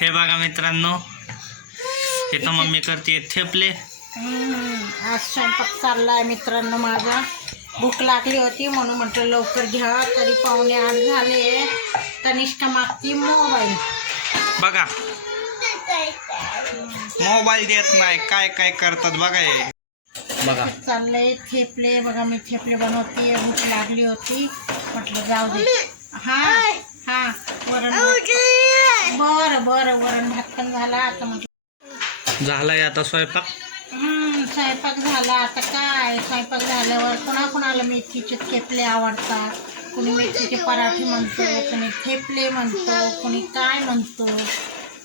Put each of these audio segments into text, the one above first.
हे बघा मित्रांनो हे तर मम्मी करते थेपले. हम्म, आज स्वयंपाक चाललाय मित्रांनो माझा. भूक लागली होती म्हणून म्हटलं लवकर घ्या. तरी पावणे आठ झाले. तनिष्का मागती मोबाईल. बघा. मोबाईल देत नाही काय काय करतात बघा हे. बघा. चाललंय थेपले. बघा मी थेपले बनवते. भूक लागली होती. म्हटलं जाऊ दे. हा. झाला आता म्हटलं झालाय आता स्वयंपाक? स्वयंपाक झाला आता काय? स्वयंपाक झाल्यावर पुन्हा कुणाला मेथीचे थेपले आवडतात कुणी मेथीचे पराठे म्हणतो कुणी थेपले म्हणतो कुणी काय म्हणतो?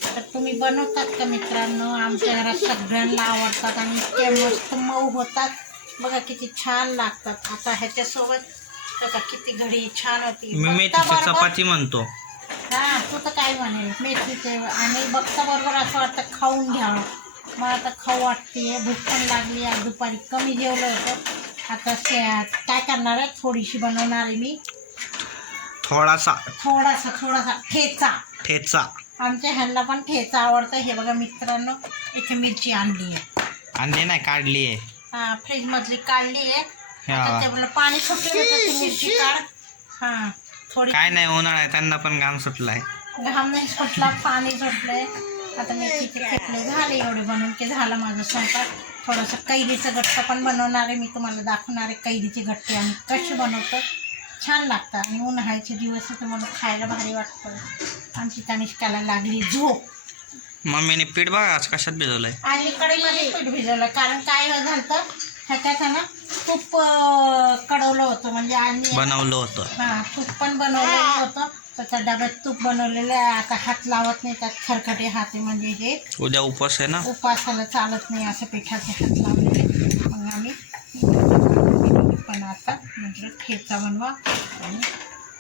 तर तुम्ही बनवतात का मित्रांनो? आमच्या घरात सगळ्यांना आवडतात आणि इतके मस्त मऊ होतात. बघा किती छान लागतात. आता ह्याच्यासोबत बघा किती घडी छान होती. मी मेथीची चपाती म्हणतो. हा तू तर काय म्हणेल मेथीचे आणि बघता बरोबर असं वाटतं खाऊन घ्यावं मला आता खाऊ वाटते भूक पण लागली आज दुपारी कमी जेवलं होतं. आता काय करणार आहे? थोडीशी बनवणार आहे मी. थोडासा. थोडासा थोडासा ठेचा. ठेचा. आमच्या ह्यांना पण ठेचा आवडतं. हे बघा मित्रांनो इथे मिरची आणली आहे. अंडे नाही काढली आहे. हा फ्रीजमधली काढली आहे. हा. पाणी सुटलं होतं ती मिरची काढ. हां. थोडी काय नाही उन्हाळा आहे त्यांना पण घाम सुटलाय. घाम नाही सुटला पाणी सुटलंय. आता मेथीचे खेपले झाले एवढे बनवून की झालं माझं स्वयंपाक. थोडंसं कैरीचं गट्ट पण बनवणार आहे मी तुम्हाला दाखवणार आहे कैरीचे गट्टे आम्ही कसे बनवतो. छान लागतात आणि उन्हाळ्याचे दिवस तुम्हाला खायला भारी वाटतं. आमची तनिष्काला लागली झोप. मम्मीने पीठ बघा आज कशात भिजवलंय? आणि कढईमध्ये पीठ भिजवलं कारण काय झालं ह्याच्यात आहे ना तूप अं, कडवलं होतं. म्हणजे आणि बनवलं होतं. हा तूप पण बनवलेलं होतं. तर त्या डब्यात तूप बनवलेलं आहे. आता हात लावत नाही त्यात खरकटे हात. आहे म्हणजे हे उद्या उपवास आहे ना? उपासाला चालत नाही. असं पिठाचे हात लावलेले मग आम्ही पण आता म्हटलं ठेचा बनवा. आणि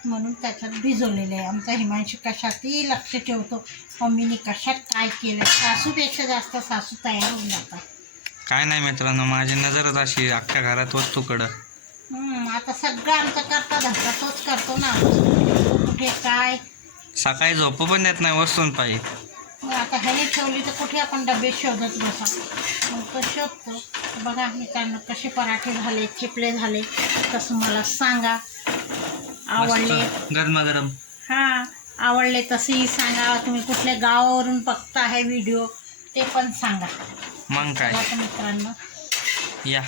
म्हणून त्याच्यात भिजवलेलं आहे. आमचा हिमांशू कशातही लक्ष ठेवतो. मम्मीने कशात काय केलं सासूपेक्षा जास्त सासू तयार होऊन जातात. काय नाही मित्रांनो माझी नजरच अशी अख्ख्या घरात वस्तूकडं. हम्म, आता सगळं आमचं करता धंदा तोच करतो ना. कुठे काय? सकाळी झोप पण देत नाही वस्तून पाहिजे. मग आता ह्याने ठेवली तर कुठे आपण डबे शोधत बसा? मग तो शोधतो. बघा मित्रांनो कसे पराठे झाले चिपले झाले तसं मला सांगा. आवडले. गरमागरम. हां आवडले तसेही सांगा. तुम्ही कुठल्या गावावरून बघता आहे व्हिडिओ? ते पण सांगा. मग काय? मित्रांनो. या.